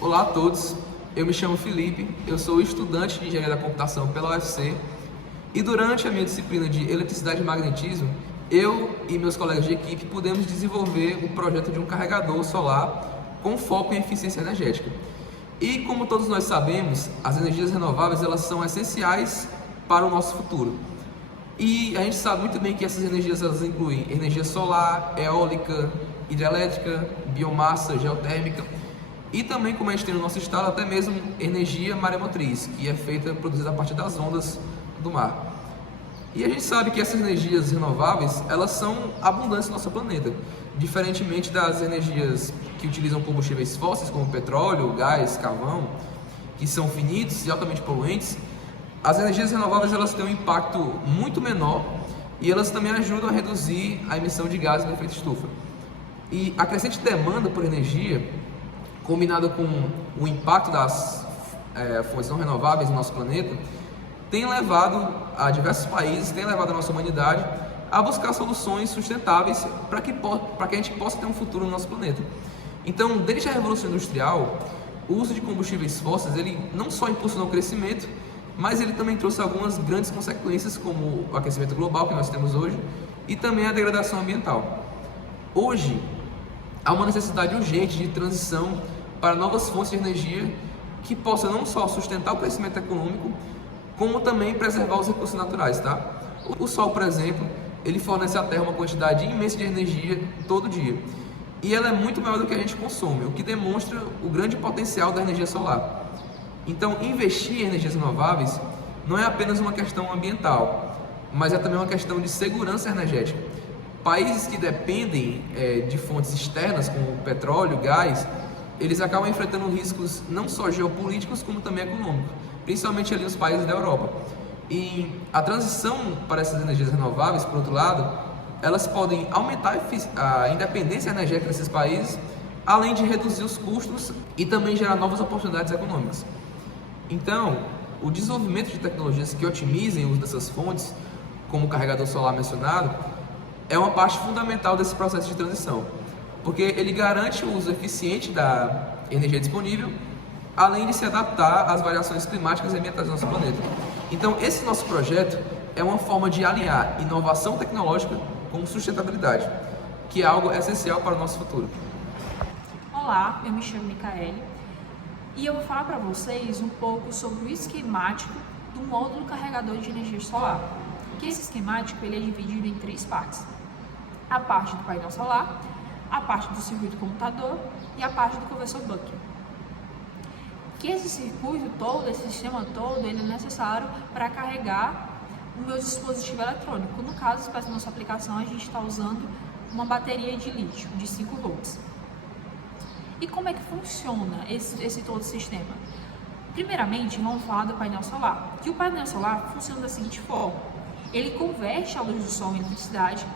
Olá a todos, eu me chamo Felipe, eu sou estudante de Engenharia da Computação pela UFC e durante a minha disciplina de Eletricidade e Magnetismo, eu e meus colegas de equipe pudemos desenvolver o projeto de um carregador solar com foco em eficiência energética. E como todos nós sabemos, as energias renováveis elas são essenciais para o nosso futuro. E a gente sabe muito bem que essas energias elas incluem energia solar, eólica, hidrelétrica, biomassa, geotérmica e também, como a gente tem no nosso estado, até mesmo energia maremotriz, que é produzida a partir das ondas do mar. E a gente sabe que essas energias renováveis, elas são abundantes no nosso planeta, diferentemente das energias que utilizam combustíveis fósseis, como petróleo, gás, carvão, que são finitos e altamente poluentes. As energias renováveis elas têm um impacto muito menor e elas também ajudam a reduzir a emissão de gases de efeito estufa. E a crescente demanda por energia, combinada com o impacto das fontes não renováveis no nosso planeta, tem levado a diversos países, tem levado a nossa humanidade a buscar soluções sustentáveis para que a gente possa ter um futuro no nosso planeta. Então, desde a Revolução Industrial, o uso de combustíveis fósseis ele não só impulsionou o crescimento, mas ele também trouxe algumas grandes consequências, como o aquecimento global que nós temos hoje e também a degradação ambiental. Hoje, há uma necessidade urgente de transição para novas fontes de energia que possam não só sustentar o crescimento econômico, como também preservar os recursos naturais, tá? O Sol, por exemplo, ele fornece à Terra uma quantidade imensa de energia todo dia. E ela é muito maior do que a gente consome, o que demonstra o grande potencial da energia solar. Então, investir em energias renováveis não é apenas uma questão ambiental, mas é também uma questão de segurança energética. Países que dependem de fontes externas, como petróleo, gás, eles acabam enfrentando riscos não só geopolíticos, como também econômicos, principalmente ali os países da Europa. E a transição para essas energias renováveis, por outro lado, elas podem aumentar a independência energética desses países, além de reduzir os custos e também gerar novas oportunidades econômicas. Então, o desenvolvimento de tecnologias que otimizem o uso dessas fontes, como o carregador solar mencionado, é uma parte fundamental desse processo de transição, porque ele garante o uso eficiente da energia disponível, além de se adaptar às variações climáticas e ambientais do nosso planeta. Então, esse nosso projeto é uma forma de alinhar inovação tecnológica com sustentabilidade, que é algo essencial para o nosso futuro. Olá, eu me chamo Micaele e eu vou falar para vocês um pouco sobre o esquemático do módulo carregador de energia solar. Que esse esquemático ele é dividido em três partes: a parte do painel solar, a parte do circuito computador e a parte do conversor buck. Que esse circuito todo, esse sistema todo, ele é necessário para carregar o meu dispositivo eletrônico. No caso, para essa nossa aplicação, a gente está usando uma bateria de lítio de 5 volts. E como é que funciona esse todo sistema? Primeiramente, vamos falar do painel solar. Que o painel solar funciona da seguinte forma: ele converte a luz do sol em eletricidade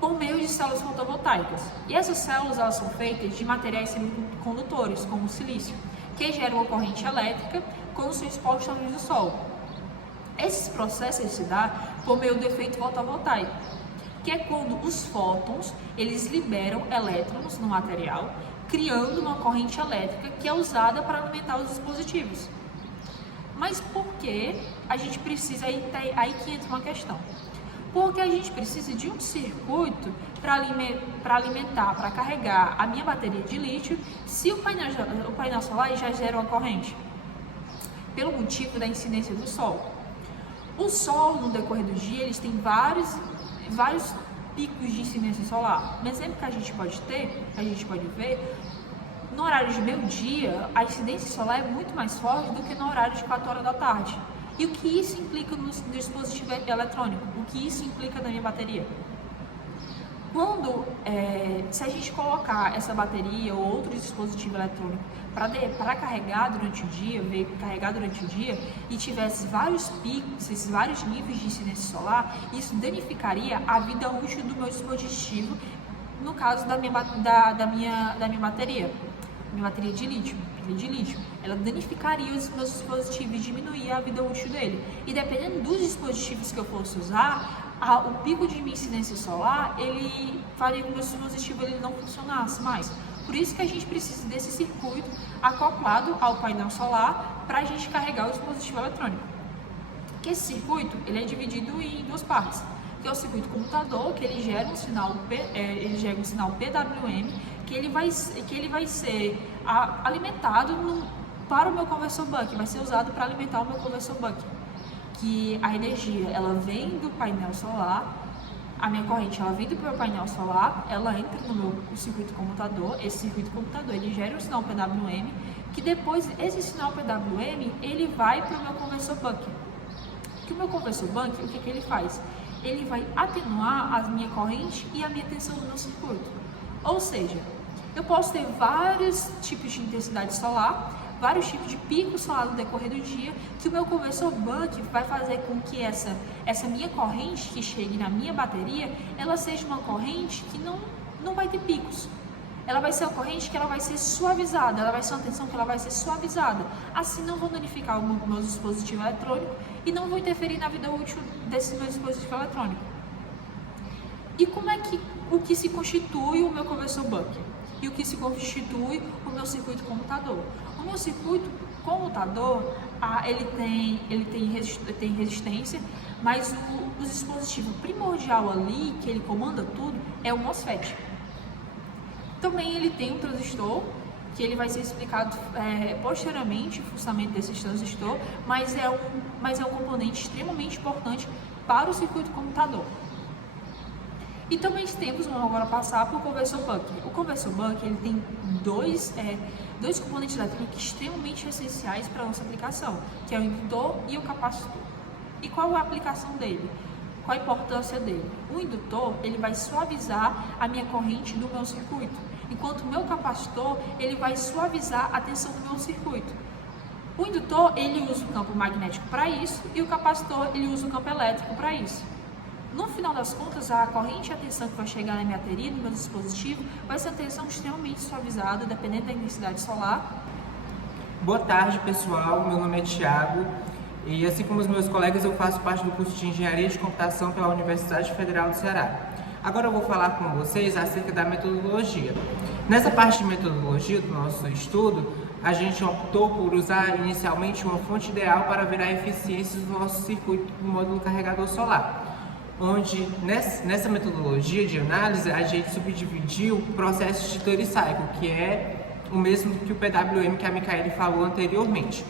por meio de células fotovoltaicas. E essas células elas são feitas de materiais semicondutores, como o silício, que geram uma corrente elétrica quando são expostos à luz do sol. Esses processos se dão por meio do efeito fotovoltaico, que é quando os fótons eles liberam elétrons no material, criando uma corrente elétrica que é usada para alimentar os dispositivos. Mas por que a gente precisa, aí que entra uma questão, porque a gente precisa de um circuito para alimentar, para carregar a minha bateria de lítio, se o painel solar já gera uma corrente, pelo motivo da incidência do sol. O sol, no decorrer do dia, eles têm vários picos de incidência solar. Um exemplo que a gente pode ver, no horário de meio-dia, a incidência solar é muito mais forte do que no horário de 4 horas da tarde. E o que isso implica no dispositivo eletrônico? O que isso implica na minha bateria? Se a gente colocar essa bateria ou outro dispositivo eletrônico para carregar durante o dia, e tivesse vários picos, esses vários níveis de incidência solar, isso danificaria a vida útil do meu dispositivo, no caso da minha bateria. Minha bateria de lítio, ela danificaria os meus dispositivos e diminuiria a vida útil dele. E dependendo dos dispositivos que eu fosse usar, o pico de incidência solar, ele faria com que o meu dispositivo ele não funcionasse mais. Por isso que a gente precisa desse circuito acoplado ao painel solar para a gente carregar o dispositivo eletrônico. Que esse circuito ele é dividido em duas partes, que é o circuito comutador, que ele gera um sinal, PWM, que ele vai ser alimentado para o meu conversor buck, vai ser usado para alimentar o meu conversor buck, que a energia ela vem do painel solar, a minha corrente ela vem do meu painel solar, ela entra no meu circuito comutador, esse circuito comutador ele gera um sinal PWM, que depois esse sinal PWM ele vai para o meu conversor buck. Que o meu conversor buck, o que ele faz? Ele vai atenuar a minha corrente e a minha tensão do meu circuito. Ou seja, eu posso ter vários tipos de intensidade solar, vários tipos de pico solar no decorrer do dia, que o meu conversor buck vai fazer com que essa minha corrente que chegue na minha bateria, ela seja uma corrente que não vai ter picos. Ela vai ser uma corrente que ela vai ser suavizada, ela vai ser uma tensão que ela vai ser suavizada. Assim não vou danificar o meu dispositivo eletrônico e não vou interferir na vida útil desse meu dispositivo eletrônico. E o que se constitui o meu conversor buck? E o que se constitui o meu circuito comutador? O meu circuito comutador, ele tem resistência, mas o dispositivo primordial ali, que ele comanda tudo, é o MOSFET. Também ele tem um transistor, que ele vai ser explicado posteriormente, o funcionamento desse transistor, mas é um componente extremamente importante para o circuito comutador. E também vamos agora passar para o conversor buck. O conversor buck ele tem dois componentes eletrônicos extremamente essenciais para a nossa aplicação, que é o indutor e o capacitor. E qual é a aplicação dele? Qual a importância dele? O indutor ele vai suavizar a minha corrente do meu circuito, enquanto o meu capacitor ele vai suavizar a tensão do meu circuito. O indutor ele usa o campo magnético para isso e o capacitor ele usa o campo elétrico para isso. No final das contas, a corrente e a tensão que vai chegar na minha bateria, no meu dispositivo, vai ser uma tensão extremamente suavizada, dependendo da intensidade solar. Boa tarde, pessoal. Meu nome é Thiago e, assim como os meus colegas, eu faço parte do curso de Engenharia de Computação pela Universidade Federal do Ceará. Agora eu vou falar com vocês acerca da metodologia. Nessa parte de metodologia do nosso estudo, a gente optou por usar inicialmente uma fonte ideal para ver a eficiência do nosso circuito do módulo carregador solar, onde nessa metodologia de análise a gente subdividiu o processo de Dirty Cycle, que é o mesmo que o PWM que a Micaele falou anteriormente.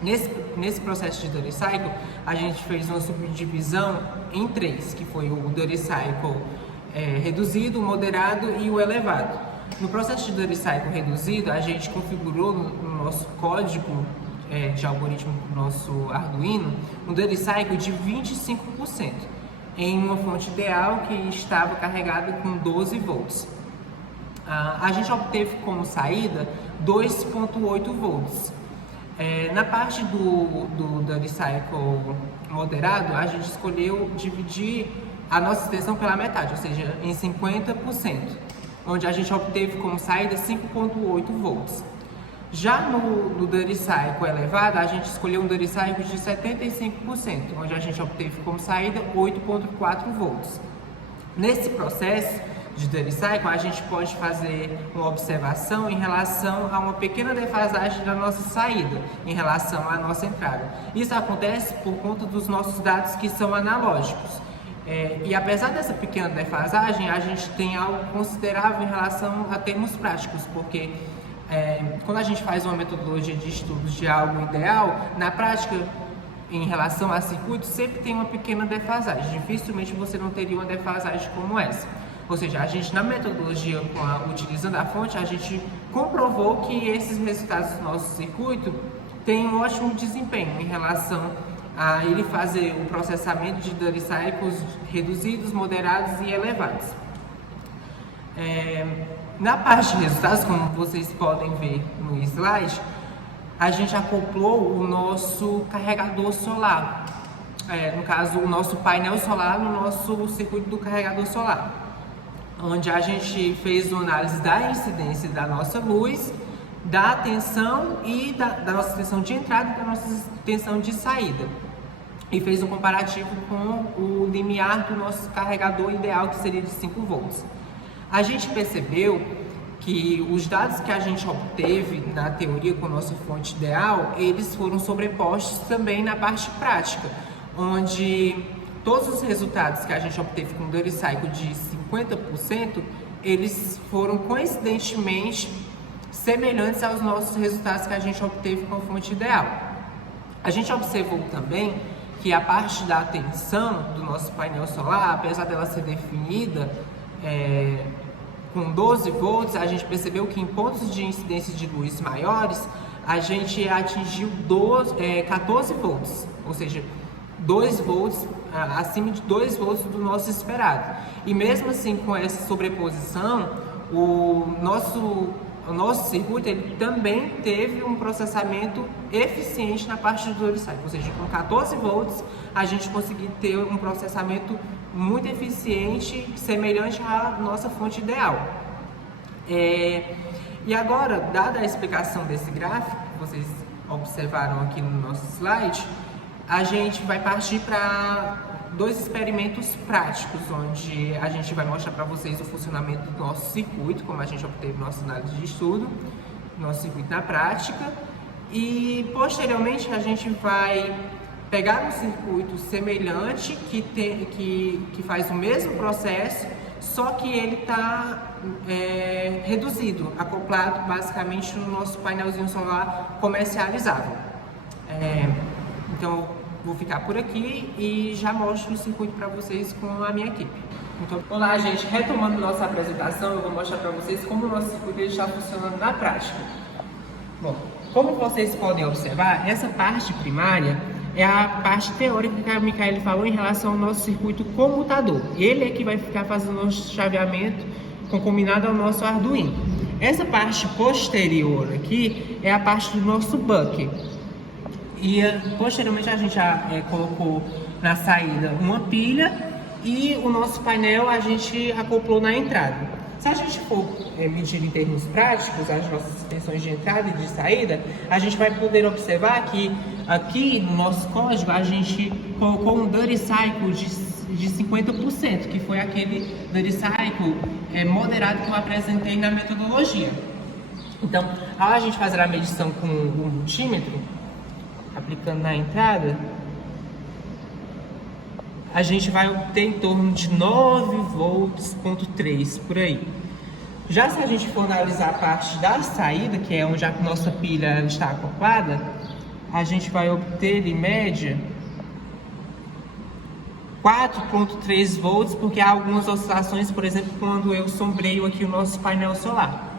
Nesse processo de Dirty Cycle, a gente fez uma subdivisão em três, que foi o Dirty Cycle reduzido, o moderado e o elevado. No processo de Dirty Cycle reduzido, a gente configurou no nosso código de algoritmo do nosso Arduino um Dirty Cycle de 25%. Em uma fonte ideal que estava carregada com 12 volts. A gente obteve como saída 2.8 volts. Na parte do Dirty Cycle moderado, a gente escolheu dividir a nossa extensão pela metade, ou seja, em 50%, onde a gente obteve como saída 5.8 volts. Já no Dirty Cycle elevado, a gente escolheu um Dirty Cycle de 75%, onde a gente obteve como saída 8.4 volts. Nesse processo de Dirty Cycle, a gente pode fazer uma observação em relação a uma pequena defasagem da nossa saída, em relação à nossa entrada. Isso acontece por conta dos nossos dados que são analógicos. E apesar dessa pequena defasagem, a gente tem algo considerável em relação a termos práticos, porque quando a gente faz uma metodologia de estudos de algo ideal, na prática, em relação a circuitos, sempre tem uma pequena defasagem. Dificilmente você não teria uma defasagem como essa. Ou seja, a gente na metodologia, utilizando a fonte, a gente comprovou que esses resultados do nosso circuito têm um ótimo desempenho em relação a ele fazer o processamento de Dirty Cycles reduzidos, moderados e elevados. Na parte de resultados, como vocês podem ver no slide, a gente acoplou o nosso carregador solar, no caso o nosso painel solar no nosso circuito do carregador solar, onde a gente fez uma análise da incidência da nossa luz, da tensão e da nossa tensão de entrada e da nossa tensão de saída, e fez um comparativo com o limiar do nosso carregador ideal, que seria de 5 volts. A gente percebeu que os dados que a gente obteve na teoria com nossa fonte ideal, eles foram sobrepostos também na parte prática, onde todos os resultados que a gente obteve com o Dirty Cycle de 50%, eles foram coincidentemente semelhantes aos nossos resultados que a gente obteve com a fonte ideal. A gente observou também que a parte da tensão do nosso painel solar, apesar dela ser definida com 12 volts, a gente percebeu que em pontos de incidência de luz maiores, a gente atingiu 14 volts, ou seja, 2 volts, acima de 2 volts do nosso esperado. E mesmo assim, com essa sobreposição, o nosso circuito ele também teve um processamento eficiente na parte do Dirty Cycle, ou seja, com 14 volts a gente conseguiu ter um processamento muito eficiente, semelhante à nossa fonte ideal. E agora, dada a explicação desse gráfico que vocês observaram aqui no nosso slide, a gente vai partir para 2 experimentos práticos, onde a gente vai mostrar para vocês o funcionamento do nosso circuito, como a gente obteve nossa análise de estudo, nosso circuito na prática, e posteriormente a gente vai pegar um circuito semelhante que faz o mesmo processo, só que ele está reduzido, acoplado basicamente no nosso painelzinho solar comercializável. Então, vou ficar por aqui e já mostro o circuito para vocês com a minha equipe. Então, olá, gente. Retomando nossa apresentação, eu vou mostrar para vocês como o nosso circuito está funcionando na prática. Bom, como vocês podem observar, essa parte primária é a parte teórica que a Micaele falou em relação ao nosso circuito comutador. Ele é que vai ficar fazendo o nosso chaveamento combinado ao nosso Arduino. Essa parte posterior aqui é a parte do nosso buck. E posteriormente a gente já colocou na saída uma pilha e o nosso painel a gente acoplou na entrada. Se a gente for medir em termos práticos as nossas tensões de entrada e de saída, a gente vai poder observar que aqui no nosso código a gente colocou um Dirty Cycle de 50%, que foi aquele Dirty Cycle moderado que eu apresentei na metodologia. Então, ao a gente fazer a medição com o multímetro, aplicando na entrada, a gente vai obter em torno de 9 volts, ponto 3 por aí. Já se a gente for analisar a parte da saída, que é onde a nossa pilha está acoplada, a gente vai obter em média 4.3 volts, porque há algumas oscilações, por exemplo, quando eu sombreio aqui o nosso painel solar.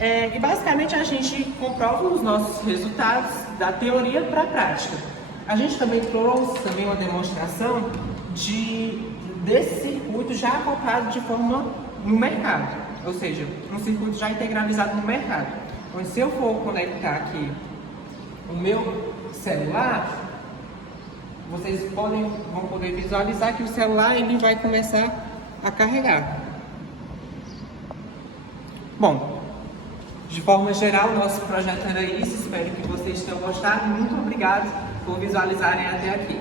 E basicamente a gente comprova os nossos resultados da teoria para a prática. A gente também trouxe uma demonstração desse circuito já acoplado de forma no mercado, ou seja, um circuito já integralizado no mercado. Então, se eu for conectar aqui o meu celular, vocês vão poder visualizar que o celular ele vai começar a carregar. Bom, de forma geral, o nosso projeto era isso. Espero que vocês tenham gostado. Muito obrigado por visualizarem até aqui.